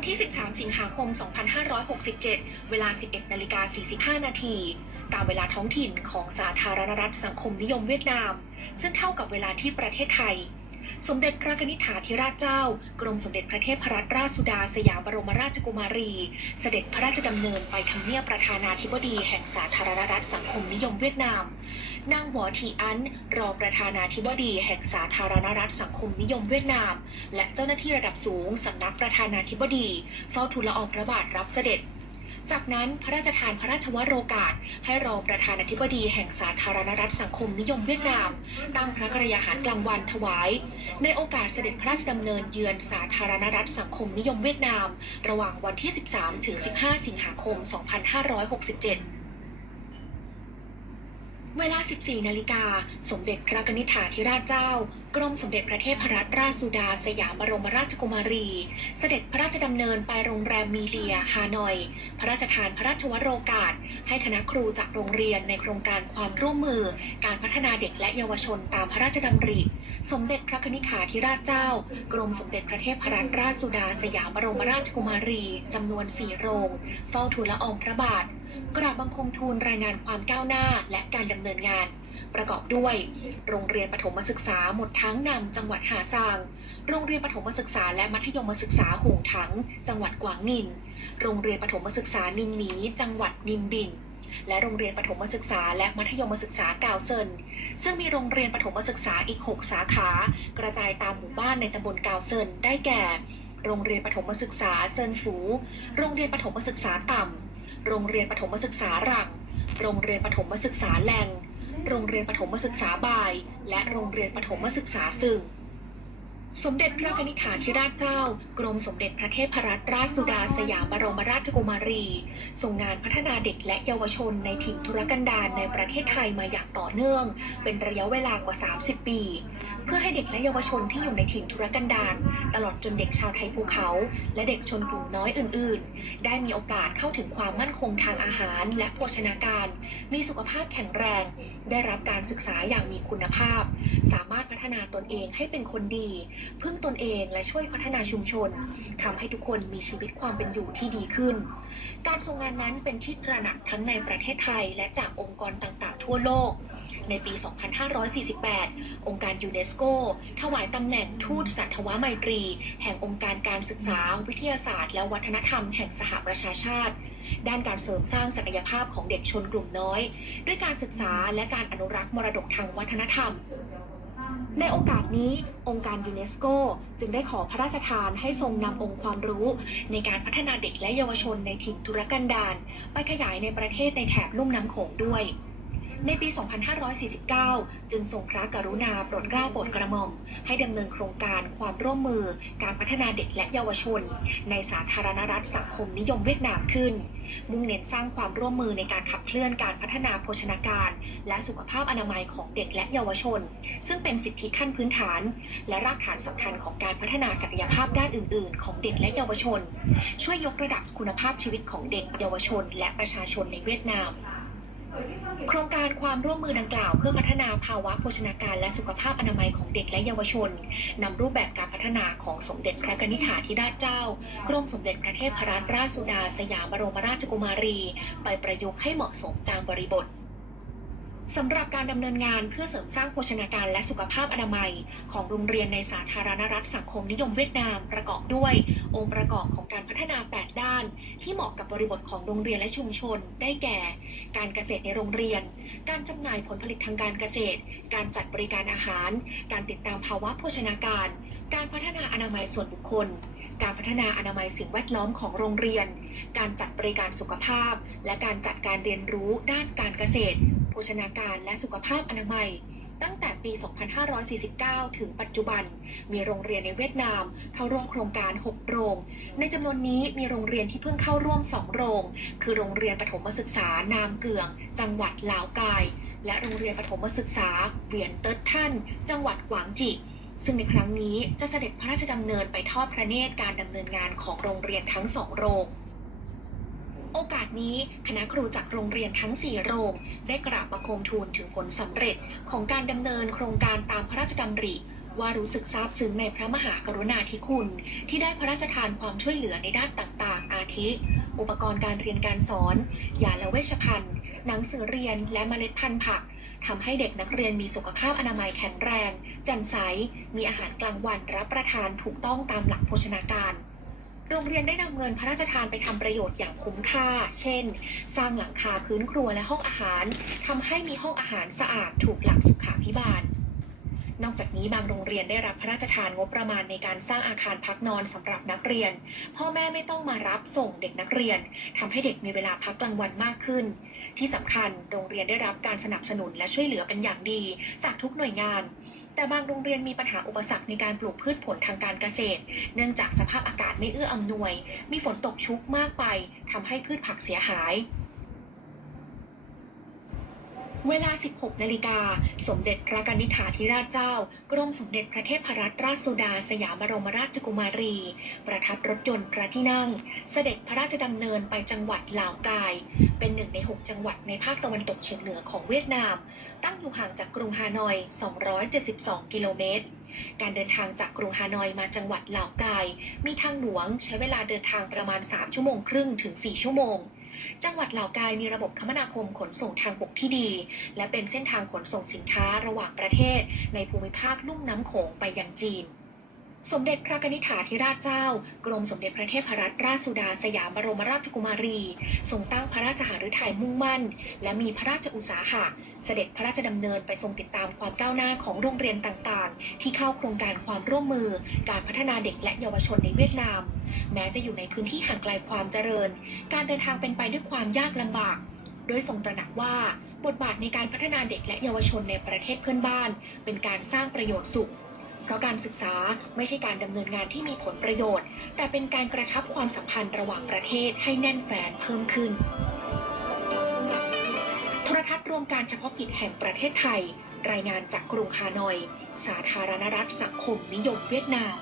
วันที่ 13 สิงหาคม 2567 เวลา 11นาฬิกา45 นาที ตามเวลาท้องถิ่นของสาธารณรัฐสังคมนิยมเวียดนาม ซึ่งเท่ากับเวลาที่ประเทศไทย สมเด็จพระนิษฐาธิราชเจ้า กรมสมเด็จพระเทพรัตนราชสุดาสยามบรมราชกุมารี เสด็จพระราชดำเนินไปทำเนียบประธานาธิบดีแห่งสาธารณรัฐสังคมนิยมเวียดนาม นางหวอทีอัน รองประธานาธิบดีแห่งสาธารณรัฐสังคมนิยมเวียดนาม และเจ้าหน้าที่ระดับสูงสำนักประธานาธิบดีเฝ้าทูลละอองพระบาทรับเสด็จ จากนั้นพระราชทานพระราชวโรกาส ให้รองประธานาธิบดีแห่งสาธารณรัฐสังคมนิยมเวียดนาม ตั้งพระกรยาหารกลางวันถวาย ในโอกาสเสด็จพระราชดำเนินเยือนสาธารณรัฐสังคมนิยมเวียดนาม ระหว่างวันที่ 13 ถึง 15 สิงหาคม 2567 เวลา 14 นาฬิกา สมเด็จพระนิษฐาธิราชเจ้า กรมสมเด็จพระเทพรัตนราชสุดา สยามบรมราชกุมารี เสด็จพระราชดำเนินไปโรงแรมมีเลีย ฮานอย พระราชทานพระราชวโรกาส ให้คณะครูจากโรงเรียนในโครงการความร่วมมือ การพัฒนาเด็กและเยาวชนตามพระราชดำริ สมเด็จพระนิษฐาธิราชเจ้า กรมสมเด็จพระเทพรัตนราชสุดา สยามบรมราชกุมารีจำนวน 4 โรง เฝ้าทูลละอองพระบาท กราบบังคมทูลรายงานความก้าวหน้าและการดำเนินงาน ประกอบด้วย โรงเรียนปฐมศึกษาหมดทั้งนำจังหวัดหาซาง โรงเรียนปฐมศึกษาและมัธยมศึกษาหงถัง จังหวัดกวางนิน โรงเรียนปฐมศึกษานินหนีจังหวัดนิมบินและโรงเรียนปฐมศึกษาและมัธยมศึกษากาวเซิน ซึ่งมีโรงเรียนปฐมศึกษาอีก 6 สาขา กระจายตามหมู่บ้านในตำบลกาวเซินได้แก่ โรงเรียนปฐมศึกษาเซินฝู โรงเรียนปฐมศึกษาต่ำ โรงเรียนปฐมศึกษาหลังโรงเรียนปฐมศึกษาแหลงโรงเรียนปฐมศึกษาบ่าย และโรงเรียนปฐมศึกษาซึ่ง สมเด็จพระนิษฐาธิราชเจ้า กรมสมเด็จพระเทพรัตนราชสุดาสยามบรมราชกุมารีส่งงานพัฒนาเด็กและเยาวชนในถิ่นทุรกันดารในประเทศไทยมาอย่างต่อเนื่อง เป็นระยะเวลากว่า 30 ปี เพื่อให้เด็กและเยาวชนที่อยู่ในถิ่นทุรกันดารตลอดจนเด็กชาวไทยภูเขา และเด็กชนกลุ่มน้อยอื่น ๆ ได้มีโอกาสเข้าถึงความมั่นคงทางอาหาร และโภชนาการ มีสุขภาพแข็งแรง ได้รับการศึกษาอย่างมีคุณภาพ สามารถพัฒนาตนเองให้เป็นคนดี พึ่งตนเองและช่วยพัฒนาชุมชนทำให้ทุกคนมีชีวิตความเป็นอยู่ที่ดีขึ้น การทรงงานนั้นเป็นที่ตระหนักทั้งในประเทศไทยและจากองค์กรต่าง ๆ ทั่วโลก ในปี 2548 องค์การยูเนสโก ถวายตำแหน่งทูตสัตวไมตรี แห่งองค์การการศึกษา วิทยาศาสตร์ และวัฒนธรรมแห่งสหประชาชาติ ด้านการเสริมสร้างศักยภาพของเด็กชนกลุ่มน้อย ด้วยการศึกษาและการอนุรักษ์มรดกทางวัฒนธรรม ในโอกาสนี้องค์การยูเนสโก จึงได้ขอพระราชทานให้ทรงนำองค์ความรู้ ในการพัฒนาเด็กและเยาวชนในถิ่นทุรกันดารไปขยายในประเทศในแถบลุ่มน้ำโขงด้วย ในปี 2549 จึงทรงพระกรุณาโปรดเกล้าโปรดกระหม่อม ให้ดำเนินโครงการความร่วมมือการพัฒนาเด็กและเยาวชน ในสาธารณรัฐสังคมนิยมเวียดนามขึ้น มุ่งเน้นสร้างความร่วมมือในการขับเคลื่อนการพัฒนาโภชนาการ และสุขภาพอนามัยของเด็กและเยาวชน ซึ่งเป็นสิทธิขั้นพื้นฐาน และรากฐานสำคัญของการพัฒนาศักยภาพด้านอื่น ๆ ของเด็กและเยาวชน ช่วยยกระดับคุณภาพชีวิตของเด็กเยาวชน และประชาชนในเวียดนาม โครงการความร่วมมือดังกล่าวเพื่อพัฒนาภาวะโภชนาการและสุขภาพอนามัยของเด็กและเยาวชนนำรูปแบบการพัฒนาของสมเด็จพระกนิษฐาธิราชเจ้ากรมสมเด็จพระเทพรัตนราชสุดาสยามบรมราชกุมารี ไปประยุกต์ให้เหมาะสมตามบริบท สำหรับการดำเนินงานเพื่อเสริมสร้างโภชนาการและสุขภาพอนามัย ของโรงเรียนในสาธารณรัฐสังคมนิยมเวียดนามประกอบด้วย องค์ประกอบของการพัฒนา 8 ด้าน ที่เหมาะกับบริบทของโรงเรียนและชุมชน ได้แก่ การเกษตรในโรงเรียน การจำหน่ายผลผลิตทางการเกษตร การจัดบริการอาหาร การติดตามภาวะโภชนาการ การพัฒนาอนามัยส่วนบุคคลการพัฒนาอนามัยสิ่งแวดล้อมของโรงเรียน การจัดบริการสุขภาพ และการจัดการเรียนรู้ด้านการเกษตร โภชนาการและสุขภาพอนามัย ตั้งแต่ปี 2549 ถึงปัจจุบัน มีโรงเรียนในเวียดนาม เข้าร่วมโครงการ 6 โรง ในจำนวนนี้มีโรงเรียนที่เพิ่งเข้าร่วม 2 โรง คือโรงเรียนปฐมศึกษานามเกือง จังหวัดลาวกาย และโรงเรียนปฐมศึกษาเวียนเติร์ดท่าน จังหวัดหวางจิซึ่งในครั้งนี้จะเสด็จพระราชดำเนินไปทอดพระเนตรการดำเนินงานของโรงเรียนทั้งสองโรง โอกนี้คณะครูจากโรงเรียนทั้ง 4 โรง ได้กราบบังคมทูลถึงผลสำเร็จของการดำเนินโครงการตามพระราชดำริว่ารู้สึกซาบซึ้งในพระมหากรุณาธิคุณ ที่ได้พระราชทานความช่วยเหลือในด้านต่างๆ อาทิ อุปกรณ์การเรียนการสอน ยาและเวชภัณฑ์ หนังสือเรียนและเมล็ดพันธุ์ผักทำให้เด็กนักเรียนมีสุขภาพอนามัยแข็งแรง แจ่มใส มีอาหารกลางวันรับประทานถูกต้องตามหลักโภชนาการ โรงเรียนได้นำเงินพระราชทานไปทำประโยชน์อย่างคุ้มค่า เช่น สร้างหลังคาพื้นครัวและห้องอาหารทำให้มีห้องอาหารสะอาดถูกหลักสุขาพิบาล นอกจากนี้บางโรงเรียนได้รับพระราชทานงบประมาณในการสร้างอาคารพักนอนสำหรับนักเรียน พ่อแม่ไม่ต้องมารับส่งเด็กนักเรียนทำให้เด็กมีเวลาพักกลางวันมากขึ้น ที่สำคัญโรงเรียนได้รับการสนับสนุนและช่วยเหลือเป็นอย่างดี จากทุกหน่วยงาน แต่บางโรงเรียนมีปัญหาอุปสรรคในการปลูกพืชผลทางการเกษตร เนื่องจากสภาพอากาศไม่เอื้ออำนวย มีฝนตกชุกมากไปทำให้พืชผักเสียหาย เวลา 16 นาฬิกา สมเด็จพระกนิษฐาธิราชเจ้า กรมสมเด็จพระเทพรัตนราชสุดาสยามบรมราชกุมารี ประทับรถยนต์พระที่นั่ง เสด็จพระราชดำเนินไปจังหวัดลาวกาย เป็นหนึ่งใน 6 จังหวัดในภาคตะวันตกเฉียงเหนือของเวียดนาม ตั้งอยู่ห่างจากกรุงฮานอย 272 กิโลเมตรการเดินทางจากกรุงฮานอยมาจังหวัดลาวกาย มีทางหลวงใช้เวลาเดินทางประมาณ 3 ชั่วโมงครึ่งถึง 4 ชั่วโมง จังหวัดเหล่ากายมีระบบคมนาคมขนส่งทางบกที่ดี และเป็นเส้นทางขนส่งสินค้าระหว่างประเทศ ในภูมิภาคลุ่มน้ำโขงไปยังจีน สมเด็จพระนิษฐาธิราชเจ้า กรมสมเด็จพระเทพรัตนราชสุดาสยามบรมราชกุมารี ทรงตั้งพระราชหฤทัยมุ่งมั่น และมีพระราชอุตสาหะ เสด็จพระราชดำเนินไปทรงติดตามความก้าวหน้าของโรงเรียนต่างๆ ที่เข้าโครงการความร่วมมือ การพัฒนาเด็กและเยาวชนในเวียดนาม แม้จะอยู่ในพื้นที่ห่างไกลความเจริญ การเดินทางเป็นไปด้วยความยากลำบาก โดยทรงตระหนักว่าบทบาทในการพัฒนาเด็กและเยาวชนในประเทศเพื่อนบ้าน เป็นการสร้างประโยชน์สุข เพราะการศึกษาไม่ใช่การดำเนินงานที่มีผลประโยชน์ แต่เป็นการกระชับความสัมพันธ์ระหว่างประเทศให้แน่นแฟนเพิ่มขึ้น โทรทัศน์รวมการเฉพาะกิจแห่งประเทศไทย รายงานจากกรุงฮานอย สาธารณรัฐสังคมนิยมเวียดนาม